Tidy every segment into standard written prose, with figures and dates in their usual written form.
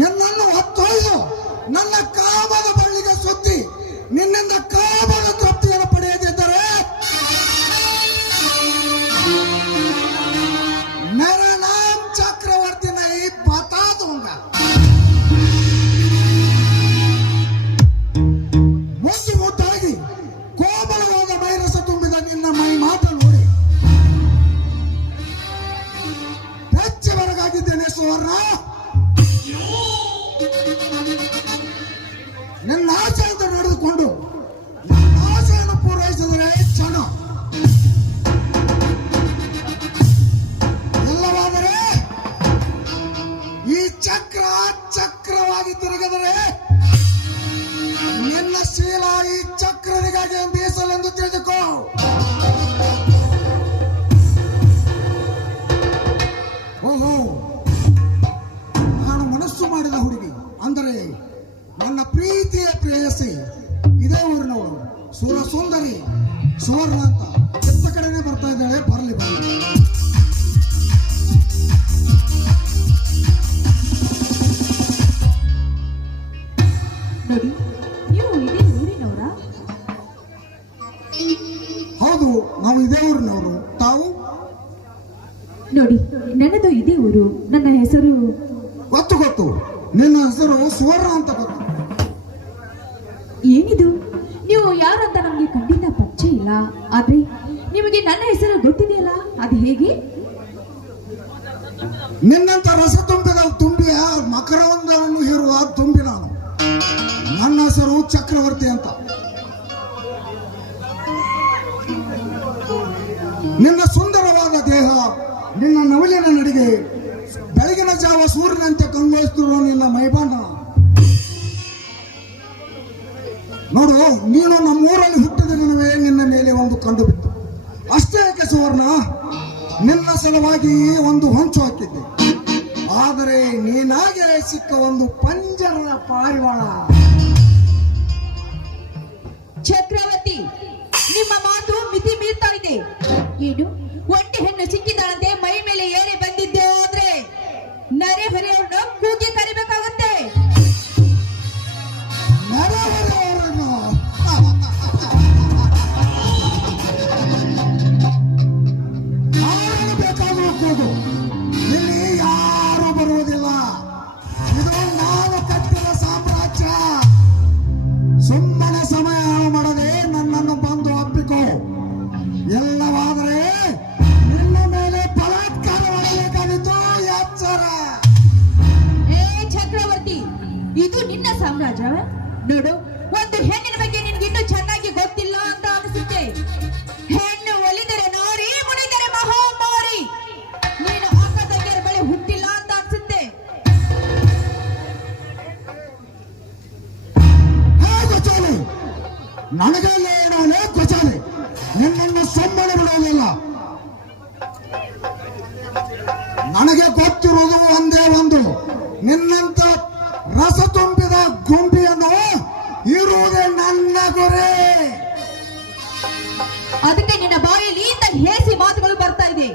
ನಿನ್ನನ್ನು ಹೊತ್ತೊಯ್ದು ನನ್ನ ಕಾಮದ ಬಳ್ಳಿಗೆ ಸುತ್ತಿ ನಿನ್ನಿಂದ ಕಾಮದ ತೃಪ್ತಿಯನ್ನು ಪಡೆಯದಿದ್ದರೆ मेरा नाम चक्रवर्ती नहीं बता दूंगा. ಮುದ್ದು ಮುದ್ದಾಗಿ ಕೋಮಲವಾದ ವೈರಸ ತುಂಬಿದ ನಿನ್ನ ಮೈ ಮಾತು ನೋಡಿ ಬೆಚ್ಚಬರಗಾಗಿದ್ದೇನೆ ಸುವರ್ಣ. ನನ್ನ ಆಸೆ ಅಂತ ನಡೆದುಕೊಂಡು ನನ್ನ ಆಸೆಯನ್ನು ಪೂರೈಸಿದರೆ ಕ್ಷಣ ಎಲ್ಲವಾದರೆ ಈ ಚಕ್ರ ಚಕ್ರವಾಗಿ ತಿರುಗಿದರೆ ನಿನ್ನ ಶೀಲ ಈ ಚಕ್ರನಿಗಾಗಿ ಮೀಸಲೆಂದು ತಿಳಿದುಕೋ. ಓಹೋ, ನಾನು ಮನಸ್ಸು ಮಾಡಿದ ಹುಡುಗಿ ಅಂದರೆ ನನ್ನ ಪ್ರೀತಿಯ ಪ್ರೇಯಸಿ ಇದೇ ಊರಿನವಳು ಸುರ ಸುಂದರಿ ಸುವರ್ಣ ಅಂತ ಎತ್ತ ಕಡೆನೆ ಬರ್ತಾ ಇದ್ದಾಳೆ. ಬರಲಿ ಬರಲಿ. ನೋಡಿ, ನೀವು ಇದೇ ಊರಿನವರ? ಹೌದು, ನಾವು ಇದೇ ಊರಿನವರು. ತಾವು? ನೋಡಿ, ನನ್ನದು ಇದೇ ಊರು. ನನ್ನ ಹೆಸರು ಗೊತ್ತು ಗೊತ್ತು, ನಿನ್ನ ಹೆಸರು ಸುವರ್ಣ ಅಂತ ಗೊತ್ತು. ಏನಿದು, ನೀವು ಯಾರಂತ ನಮಗೆ ಖಂಡಿತ ಪರಿಚಯ ಇಲ್ಲ. ಆದ್ರೆ ನಿಮಗೆ ನನ್ನ ಹೆಸರು ಗೊತ್ತಿದೆಯಲ್ಲ, ಅದು ಹೇಗೆ? ನಿನ್ನಂತ ರಸ ತುಂಬಿದ ತುಂಬಿಯ ಮಕರವೊಂದನ್ನು ಹೇರುವ ತುಂಬಿ ನಾನು. ನನ್ನ ಹೆಸರು ಚಕ್ರವರ್ತಿ ಅಂತ. ನಿನ್ನ ಸುಂದರವಾದ ದೇಹ, ನಿನ್ನ ನವಲಿನ ನಡಿಗೆ, ಬೆಳಗಿನ ಜಾವ ಸೂರ್ಯನಂತೆ ಕಂಗೊಳಿಸುತ್ತಿರುವ ನಿನ್ನ ಮೈಬಣ್ಣ ನೋಡು. ನೀನು ನಮ್ಮೂರಲ್ಲಿ ಹುಟ್ಟಿದ ದಿನವೇ ನಿನ್ನ ಮೇಲೆ ಒಂದು ಕಂಡು ಬಿತ್ತು. ಅಷ್ಟೇ ಯಾಕೆ ಸುವರ್ಣ, ನಿನ್ನ ಸಲುವಾಗಿ ಒಂದು ಹೊಂಚು ಹಾಕಿದ್ದೆ. ಆದರೆ ನೀನಾಗೆ ಸಿಕ್ಕ ಒಂದು ಪಂಜರದ ಪಾರಿವಾಳ. ಚಕ್ರವರ್ತಿ, ನಿಮ್ಮ ಮಾತು ಮಿತಿ ಮೀರ್ತಾ ಇದೆ. ಏನು, ಒಂಟಿ ಹೆಣ್ಣು ಸಿಕ್ಕಿದಂತೆ ಮೈ ಮೇಲೆ ಏರಿ ಬಂದಿದ್ದೆ ಆದ್ರೆ ನರೆ ಹೊರೆಯವ್ರನ್ನ ಕೂಗಿ ಕರಿಬೇಕಾಗುತ್ತೆ. ಬೇಕಾದ್ರೂ ಕೂಗು, ಇಲ್ಲಿ ಯಾರು ಬರುವುದಿಲ್ಲ. ಇದು ನಾನು ಕಟ್ಟಿದ ಸಾಮ್ರಾಜ್ಯ. ಸುಮ್ಮನೆ ಸಮಯ ಮಾಡದೆ ನನ್ನನ್ನು ಬಂದು ಅಪ್ಪಿಕೋ. ಎಲ್ಲವಾದರೆ ನಿನ್ನ ಮೇಲೆ ಬಲಾತ್ಕಾರ ಮಾಡಬೇಕಾಗಿತ್ತು. ಎಚ್ಚರ. ಇದು ನಿನ್ನ ಸಾಮ್ರಾಜ್ಯ ನೋಡು. ಒಂದು ಹೆಣ್ಣಿನ ಬಗ್ಗೆ ನಿನ್ಗೆ ಇನ್ನೂ ಚೆನ್ನಾಗಿ ಗೊತ್ತಿಲ್ಲ ಅಂತ ಅನಿಸುತ್ತೆ. ಹೆಣ್ಣು ಒಲಿದರೆ ನಾರಿ, ಮುನಿದರೆ ಮಹಾಮಾರಿ. ನೀನು ಅಕ್ಕ ತಂಗಿಯರ ಬಳಿ ಹುಟ್ಟಿಲ್ಲ ಅಂತ ಅನ್ಸುತ್ತೆ. ಗೊಚಾಲೆ ನನಗೆಲ್ಲ ಏನಾಲೆ ಗೊಚಾಲೆ, ನಿನ್ನನ್ನು ಸುಮ್ಮನೆ ಬಿಡೋದಿಲ್ಲ. ನನಗೆ ಗೊತ್ತಿರೋದು ಒಂದೇ ಒಂದು, ನಿನ್ನಂತ ರಸ ತುಂಬಿದ ಗುಂಬಿಯನ್ನು ಇರುವುದೇ ನನ್ನ ಗುರಿ. ಅದಕ್ಕೆ ನಿನ್ನ ಬಾಯಲ್ಲಿ ಇಂತ ಹೇಸಿ ಮಾತುಗಳು ಬರ್ತಾ ಇದೆ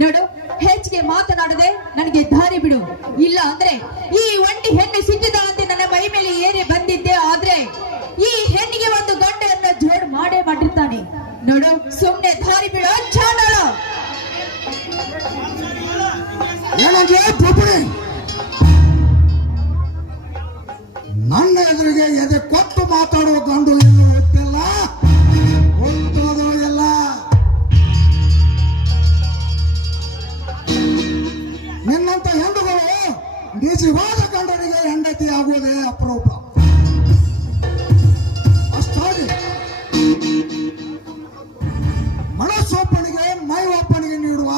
ನೋಡು. ಹೆಚ್ಚಿಗೆ ಮಾತನಾಡದೆ ನನಗೆ ದಾರಿ ಬಿಡು. ಇಲ್ಲ ಅಂದ್ರೆ ಈ ಒಂಟಿ ಹೆಣ್ಣು ಸಿಕ್ಕಿದಂತೆ ನನ್ನ ಮೈ ಮೇಲೆ ಏರಿ ಬಂದಿದ್ದೆ ಆದ್ರೆ ಈ ಹೆಣ್ಣಿಗೆ ಒಂದು ಗಂಡನ್ನ ಜೋಡ್ ಮಾಡೇ ಮಾಡಿರ್ತಾನೆ ನೋಡು. ಸುಮ್ನೆ ದಾರಿ ಬಿಡು ಚಾಡಾಳ. ಏನಂದ್ರೆ ಪ್ರಭುಣಿ, ನನ್ನ ಎದುರಿಗೆ ಎದೆ ಕೊಟ್ಟು ಮಾತಾಡುವ ಗಂಡು ಇನ್ನು ಹುಟ್ಟಿಲ್ಲ, ಹುಟ್ಟೋದು ಇಲ್ಲ. ನಿನ್ನಂತ ಹೆಣ್ಣುಗಳು ನಿಜವಾದ ಗಂಡನಿಗೆ ಹೆಂಡತಿ ಆಗುವುದೇ ಅಪರೂಪ. ಅಷ್ಟಾಗಿ ಮನಸ್ಸೊಪ್ಪನಿಗೆ ಮೈ ಒಪ್ಪನಿಗೆ ನೀಡುವ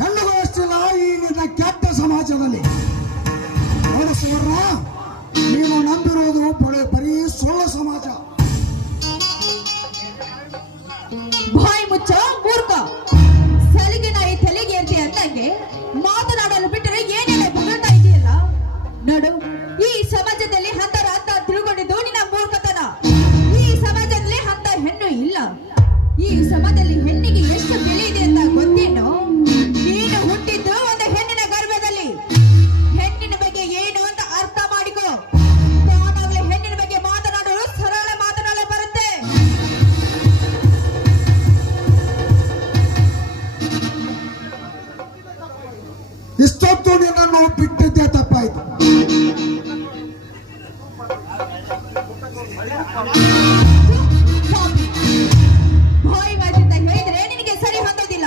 ಹೆಣ್ಣುಗಳಷ್ಟಿಲ್ಲ ಈ ನಿನ್ನ ಕೆಟ್ಟ ಸಮಾಜದಲ್ಲಿ. ನೋಡಿಸುವರ್ಣ, ನೀನು ನಂಬಿರೋದು ಬರೀ ಸುಳ್ಳು ಸಮಾಜ. ಬಾಯಿ ಮುಚ್ಚ ಮೂರ್ಖ. ಸಲಿಗೆ ನಾಯಿ ತಲೆಗೆ ಅಂತ ಅಂದಂಗೆ ಮಾತನಾಡಲು ಬಿಟ್ಟರೆ ಏನೇನೋ ಬಗಳ್ತಾ ಇದೆಯಲ್ಲ ನೋಡು. ಈ ಸಮಾಜದಲ್ಲಿ ಹಂತರ ಅಂತ ತಿಳ್ಕೊಂಡಿದ್ದು ನಿನ್ನ ಮೂರ್ಖತನ. ಈ ಸಮಾಜದಲ್ಲಿ ಅಂತ ಹೆಣ್ಣು ಇಲ್ಲ. ಈ ಸಮಾಜದಲ್ಲಿ ಹೆಣ್ಣಿಗೆ ಎಷ್ಟು ಬೆಲೆ ಇದೆ ಅಂತ ಗೊತ್ತೇನೋ. ನೀನು ಹುಟ್ಟಿದ್ದು ಒಂದು ಹೆಣ್ಣಿನ ಗರ್ಭದಲ್ಲಿ. ಹೆಣ್ಣಿನ ಬಗ್ಗೆ ಏನು ಅಂತ ಅರ್ಥ ಮಾಡಿಕೋ. ತಾನಾಗ್ಲೇ ಹೆಣ್ಣಿನ ಬಗ್ಗೆ ಮಾತನಾಡಲು ಸರಳ ಮಾತನಾಡಲು ಬರುತ್ತೆ. ಇಷ್ಟೊತ್ತು ನಿನ್ನನ್ನು ಬಿಟ್ಟಿದ್ದೆ ತಪ್ಪಾಯ್ತು. ಬಾಯಿ ಮಾತಿಂದ ಹೇಳಿದ್ರೆ ನಿನಗೆ ಸರಿ ಹೊಂದೋದಿಲ್ಲ.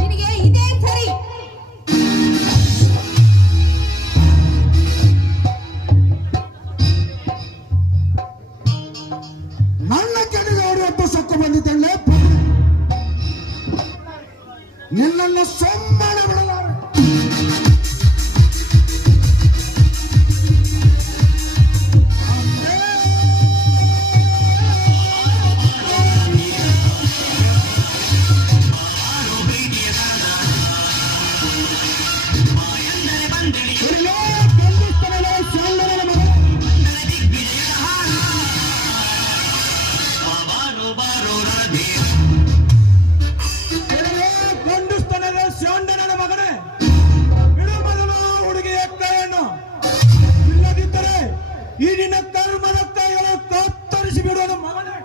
ನಿನಗೆ ಇದೇ ಸರಿ. ನನ್ನ ಕೆಳಗೆ ಹೊತ್ತು ಸತ್ತು ಬಂದಿದ್ದೇನೆ. ನಿನ್ನನ್ನು ಸುಮ್ಮನೆ ಬಿಡಲಾರೆ. ಈ ನಿನ್ನ ಕರ್ಮದ ಕೈಗಳು ಕತ್ತರಿಸಿ ಬಿಡುವುದು ಮಗನೇ.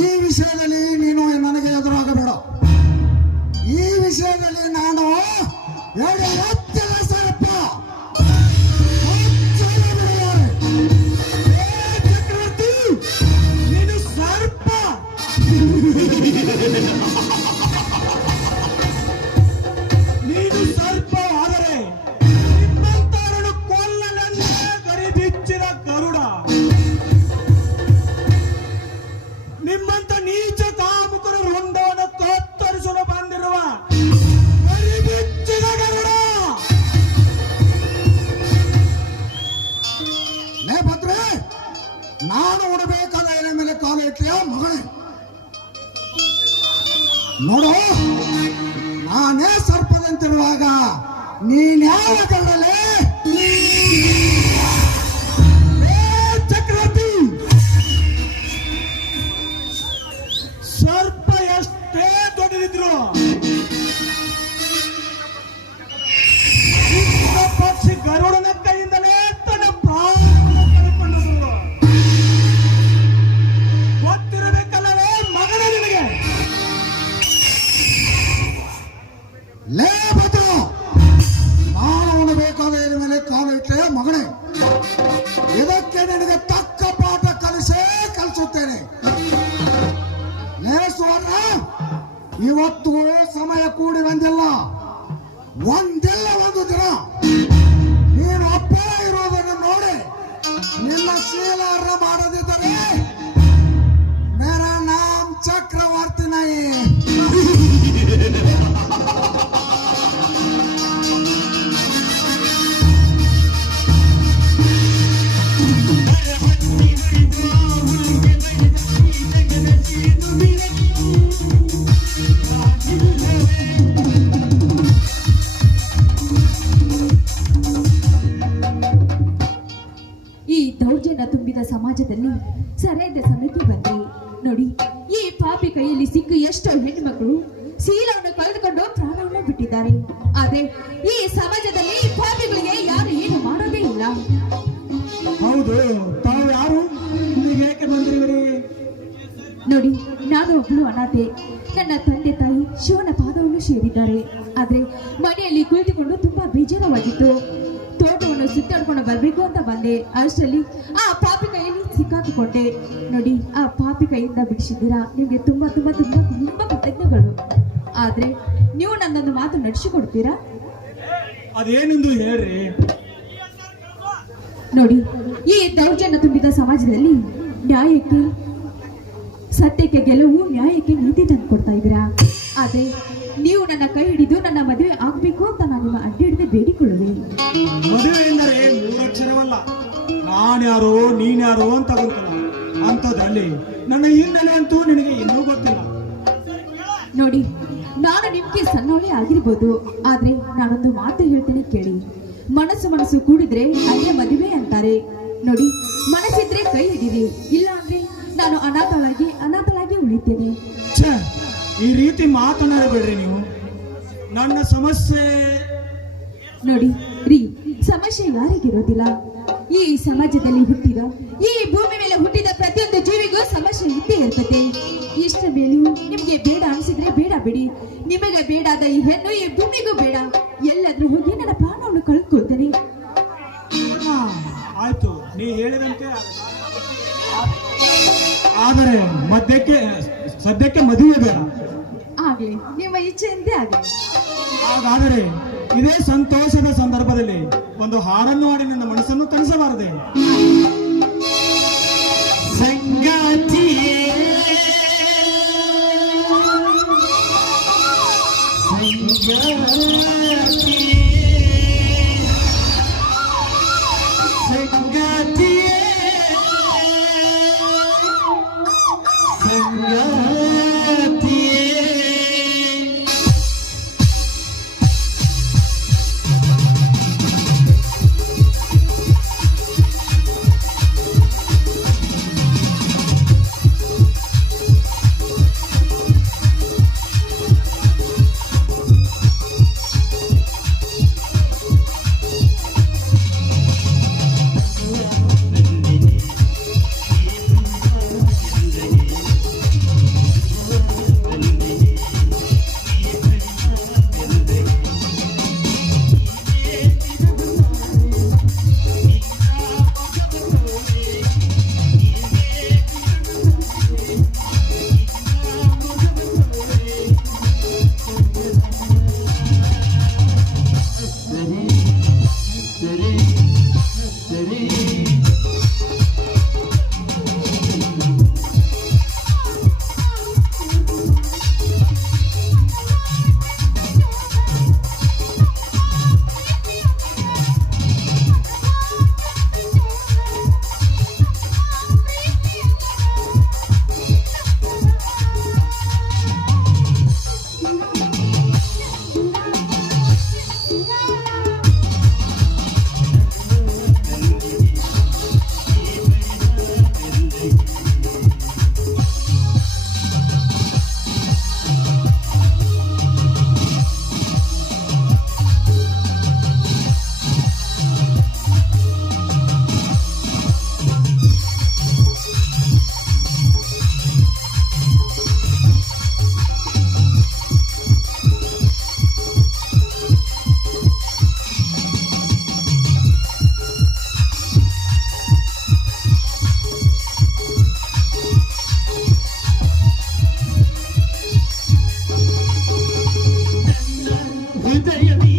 ಈ ವಿಷಯದಲ್ಲಿ ನೀನು ನನಗೆ ಎದುರಾಗಬೇಡ. ಈ ವಿಷಯದಲ್ಲಿ ನಾನು ಎರಡು ಎತ್ತದ ಸರ್ಪ. ಚಕ್ರವರ್ತಿ, ನೀನು ಸರ್ಪ. ನೀನು ಸರ್ಪ ಆದರೆ ನಿಮ್ಮಂತರನ್ನು ಕೊಲ್ಲಲನ್ನೇ ಗರಿಬಿಚ್ಚಿದ ಗರುಡ. ನಿಮ್ಮಂತ ನೀಚ ಕಾಮುಕರ ವೃಂದವನ್ನು ಕತ್ತರಿಸಲು ಬಂದಿರುವ ಗರಿಬಿಚ್ಚಿದ ಗರುಡ. ಲೇ ಭದ್ರೆ, ನಾನು ಉಡಬೇಕಾದ ಎಲೆ ಮೇಲೆ ಕಾಲು ಇಟ್ಲಿಯ ಮಗಳೇ? ನೋಡು, ನಾನೇ ಸರ್ಪದಂತಿರುವಾಗ ನೀನ್ಯಾವ ಕಳ್ಳಲೆ? ಚಕ್ರವರ್ತಿ, ಸರ್ಪ ಎಷ್ಟೇ ದೊಡ್ಡದಿದ್ರು ಪಕ್ಷಿ ಗರುಡನ ಕೈಯಿಂದಲೇ ತನ್ನ ಪ್ರಾಣವನ್ನು ಕಳ್ಕೊಂಡರು. ಗೊತ್ತಿರಬೇಕಲ್ಲವೇ ಮಗನೇ ನಿನಗೆ? ಲೇ ಭದ್ರ, ನಾನು ಉಣಬೇಕಾದ ಮೇಲೆ ಕಾಲು ಇಟ್ಟೆ ಮಗನೇ. ಇದಕ್ಕೆ ನಿನಗೆ ತಕ್ಕ ಪಾಠ ಕಲಿಸುತ್ತೇನೆ. ಲೇ ಸುವರ್ಣ, ಇವತ್ತು ಸಮಯ ಕೂಡಿ ಬಂದಿಲ್ಲ. ಒಂದಿಲ್ಲ ಒಂದು ದಿನ ನೀನು ಒಬ್ಬ ಇರೋದನ್ನು ನೋಡಿ ನಿನ್ನ ಶೀಲಾರ ಮಾಡದಿದ್ದರೆ ಮೇರಾ ನಾಮ್ ಚಕ್ರವರ್ತಿ ನಾಯಿ. ಈ ದೌರ್ಜನ್ಯ ತುಂಬಿದ ಸಮಾಜದಲ್ಲಿ ಸರಿಯಾದ ಸಮಯಕ್ಕೆ ಬಂದ್ರಿ ನೋಡಿ. ಈ ಪಾಪಿ ಕೈಯಲ್ಲಿ ಸಿಕ್ಕು ಎಷ್ಟೋ ಹೆಣ್ಣು ಮಕ್ಕಳು ಶೀಲವನ್ನು ಕಳೆದುಕೊಂಡು ಪ್ರಾಣವನ್ನು ಬಿಟ್ಟಿದ್ದಾರೆ. ಆದ್ರೆ ಈ ಸಮಾಜದಲ್ಲಿ ಈ ಪಾಪಿಗಳಿಗೆ ಯಾರು ಏನು ಮಾಡೋದೇ ಇಲ್ಲ. ಹೌದು, ತಾವು ಯಾರು? ಇಲ್ಲಿಗೆ ಏಕೆ ಬಂದಿರುವಿರಿ? ನೋಡಿ, ನಾನು ಒಬ್ಳು ಅನಾಥೆ. ನನ್ನ ತಂದೆ ತಾಯಿ ಶಿವನ ಪಾದವನ್ನು ಸೇರಿದ್ದಾರೆ. ಆದ್ರೆ ಮನೆಯಲ್ಲಿ ಕುಳಿತುಕೊಂಡು ತುಂಬಾ ಬೇಜಾರವಾಗಿತ್ತು. ತೋಟವನ್ನು ಸುತ್ತಾಡ್ಕೊಂಡು ಬರ್ಬೇಕು ಅಂತ ಬಂದೆ. ಅಷ್ಟರಲ್ಲಿ ಆ ಪಾಪಿ ಕೈಯಲ್ಲಿ ಸಿಕ್ಕಾಕಿಕೊಂಡೆ. ನೋಡಿ, ಆ ಪಾಪಿ ಕೈಯಿಂದ ಬಿಡಿಸಿದ್ದೀರಾ. ನಿಮ್ಗೆ ತುಂಬಾ ತುಂಬಾ ತುಂಬಾ ತುಂಬಾ ಕೃತಜ್ಞಗಳು. ಆದ್ರೆ ನೀವು ನನ್ನೊಂದು ಮಾತು ನಡೆಸಿಕೊಡ್ತೀರಾ? ಅದೇನೆಂದು ಹೇಳ್ರಿ. ನೋಡಿ, ಈ ದೌರ್ಜನ್ಯ ತುಂಬಿದ ಸಮಾಜದಲ್ಲಿ ನ್ಯಾಯಕ್ಕೆ ಸತ್ಯಕ್ಕೆ ಗೆಲುವು, ನ್ಯಾಯಕ್ಕೆ ನೀತಿ ತಂದು ಕೊಡ್ತಾ ಇದ್ದೀರಾ. ಆದ್ರೆ ನೀವು ನನ್ನ ಕೈ ಹಿಡಿದು ನನ್ನ ಮದುವೆ ಆಗ್ಬೇಕು ಅಂತ ನಾನು ನಿಮ್ಮ ಅಡ್ಡಿ ಹಿಡಿದು ಬೇಡಿಕೊಳ್ಳುವೆ. ಮದುವೆ ಎಂದರೆ ಮೂರಕ್ಷರವಲ್ಲ. ನಾನ್ಯಾರು ನೀನ್ಯಾರು ಅಂತ ಗೊತ್ತಿಲ್ಲ. ಅಂಥದ್ರಲ್ಲಿ ನನ್ನ ಹಿನ್ನೆಲೆ ಅಂತೂ ನಿನಗೆ ಇನ್ನೂ ಗೊತ್ತಿಲ್ಲ. ನೋಡಿ, ನಾನು ನಿಮ್ಗೆ ಸಣ್ಣವಳೆ ಆಗಿರ್ಬೋದು. ಆದ್ರೆ ನಾನೊಂದು ಮಾತು ಹೇಳ್ತೇನೆ ಕೇಳಿ. ಮನಸ್ಸು ಕೂಡಿದ್ರೆ ಅಲ್ಲೇ ಮದುವೆ ಅಂತಾರೆ. ನೋಡಿ, ಮನಸ್ಸಿದ್ರೆ ಕೈ ಹಿಡೀರಿ, ಇಲ್ಲ ಅಂದ್ರೆ ನಾನು ಅನಾಥಳಾಗಿ ಉಳಿತೇನೆ. ಛೇ, ಈ ರೀತಿ ಮಾತನಾಡಬೇಡ್ರಿ ನೀವು. ನನ್ನ ಸಮಸ್ಯೆ ನೋಡಿ ರೀ, ಸಮಸ್ಯೆ ಯಾರಿಗಿರೋದಿಲ್ಲ. ಈ ಸಮಾಜದಲ್ಲಿ ಹುಟ್ಟಿದ, ಈ ಭೂಮಿ ಮೇಲೆ ಹುಟ್ಟಿದ ಪ್ರತಿಯೊಂದು ಜೀವಿಗೂ ಸಮಸ್ಯೆ ಇದ್ದೇ ಇರ್ತದೆ. ಇಷ್ಟ ಮೇಲೂ ನಿಮ್ಗೆ ಬೇಡ ಅನಿಸಿದ್ರೆ ಬೇಡ ಬಿಡಿ. ನಿಮಗೆ ಬೇಡಾದ ಈ ಹೆಣ್ಣು ಈ ಭೂಮಿಗೂ ಬೇಡ. ಎಲ್ಲಾದ್ರೂ ಹೋಗಿ ನನ್ನ ಪ್ರಾಣವನ್ನು ಕಳ್ಕೊಳ್ತೇನೆ. ಹಾ, ಆಯ್ತು, ನೀ ಹೇಳಿದಂತೆ. ಆದರೆ ಸದ್ಯಕ್ಕೆ ಮದುವೆ ಬೇಡ. ಆಗ್ಲಿ, ನಿಮ್ಮ ಇಚ್ಛೆಯಂತೆ ಆಗ್ಲಿ. ಹಾಗಾದರೆ ಇದೇ ಸಂತೋಷದ ಸಂದರ್ಭದಲ್ಲಿ ಒಂದು ಹಾಡನ್ನು ಹಾಡಿ ನನ್ನ ಮನಸ್ಸನ್ನು ತಣಿಸಬಾರದೆ? ಸಂಗಾತಿಯೇ ಹೃದಯದಿ